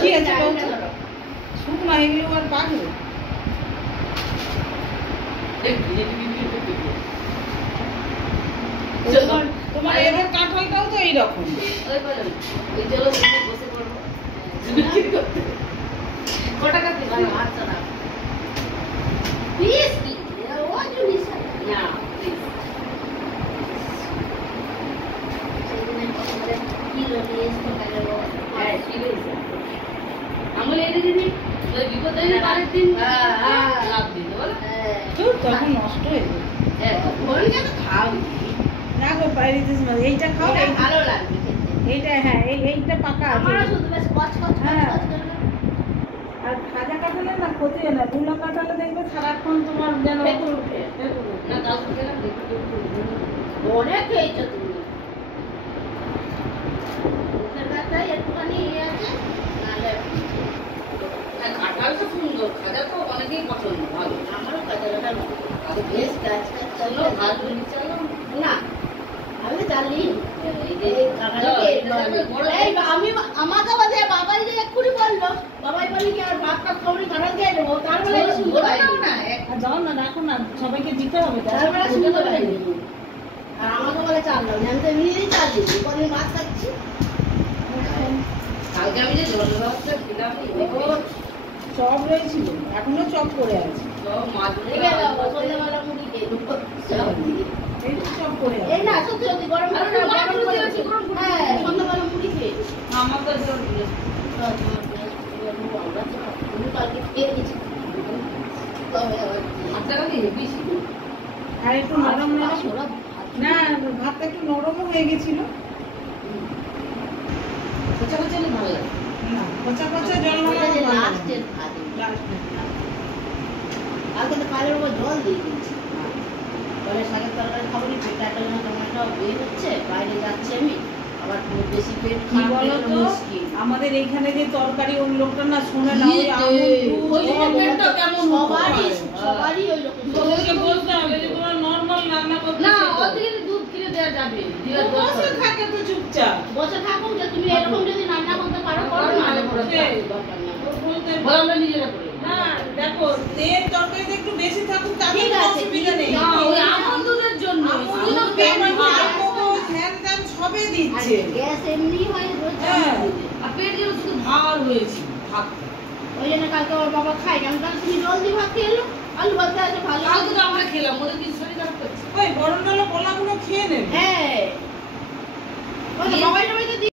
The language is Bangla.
কি আছে শুকনো এগুলো আর পাকবে তোমার এবার কাঁঠালটাও তো এইরকম কটা কাটতে আচ্ছা না পিস কি ও জিনিস না কিলো নিয়ে এসে গেল হ্যাঁ সিরিয়াস আমলে এনে দিবি ওই বিপদে আরেক দিন লাভ দিতে বল চুপ তখন নষ্ট হয়ে যাবে হ্যাঁ ওইটা তো খাও না গো পাইরিস না এইটা খাও এটা ভালো লাগবে এইটা হ্যাঁ এইটা পাকা আছে আমারও শুধু বেশ কচ কচ আর খাজা কাঁঠালে না ক্ষতি হয় না দুলা কাঁঠালে দেখবে সারাক্ষণ তোমার যেন না গাছ খেলাম অনেক খেয়েছো তুমি মুখের ব্যথায় একটুখানি ইয়ে আছে নাহলে কাঁঠাল তো সুন্দর খাজা তো অনেকেই পছন্দ ভালো আমারও খাজাটা ভালো বেশ গাছ চলো ভাত বলি চলো না আমি জানি আমি আমাকে বাদে বাবাই যে এক্ষুনি বললো বাবাই বলি কি আর ভাত টাত খাবি কাঁঠাল দিয়ে দেবো তার বেলা সুন্দর না যাও না রাখো না সবাইকে দিতে হবে তার বেলা সুন্দর আর আমাকে বলে চাল দাও আমি তো এমনিই চাল দিচ্ছি কদিন ভাত খাচ্ছি কালকে আমি যে জল ব্যবস্থা দিলাম চপ রয়েছিল এখনো চপ করে আছে সন্ধ্যাবেলা মুড়ি খেয়ে চপ করে এই না সত্যি সত্যি গরম হ্যাঁ সন্ধ্যাবেলা মুড়ি খেয়ে আমার তো কালকে খেয়ে গেছি আর একটু নরম নরম না ভাতটা একটু নরমও হয়ে গেছিল কোচা কোচা ভালো লাগে না কচা কচা জল লাস্টের ভাত আগে তো কালের উপর জল দিয়ে দিচ্ছি পরে শাকের তরকারি খাবো নি পেটটা একটা টমেটো বের হচ্ছে বাইরে যাচ্ছে আমি আবার বেশি পেট কি বলো তো আমাদের এইখানে যে তরকারি ওই লোকটা না শোনে না ওই পেটটা কেমন সবারই ওই রকম তোমাকে বলতে হবে যে তোমরা নরমাল রান্না করতে না ওদিকে দুধ কিনে দেওয়া যাবে বসে থাকে তো চুপচাপ বসে থাকো যে তুমি এরকম যদি রান্না করতে পারো করো না দরকার না বলতে আমরা নিজেরা করি না দেখো তেল তরকারিতে একটু বেশি থাকুক তাতে ঠিক আছে অসুবিধা নেই না ওই আমন্ত্রণের জন্য সবে দিচ্ছে গ্যাস এমনি হয় আর পেট যেন শুধু ভার হয়েছে ভাত ওই জন্য কালকে ওর বাবা খাই আমি তাহলে তুমি জলদি ভাত খেয়ে এলো আলু ভাত আছে ভালো কালকে তো আমরা খেলাম ওদের কি শরীর খারাপ করছে ওই গরম ডালা কলাগুলো খেয়ে নেবে হ্যাঁ ওই বাবাই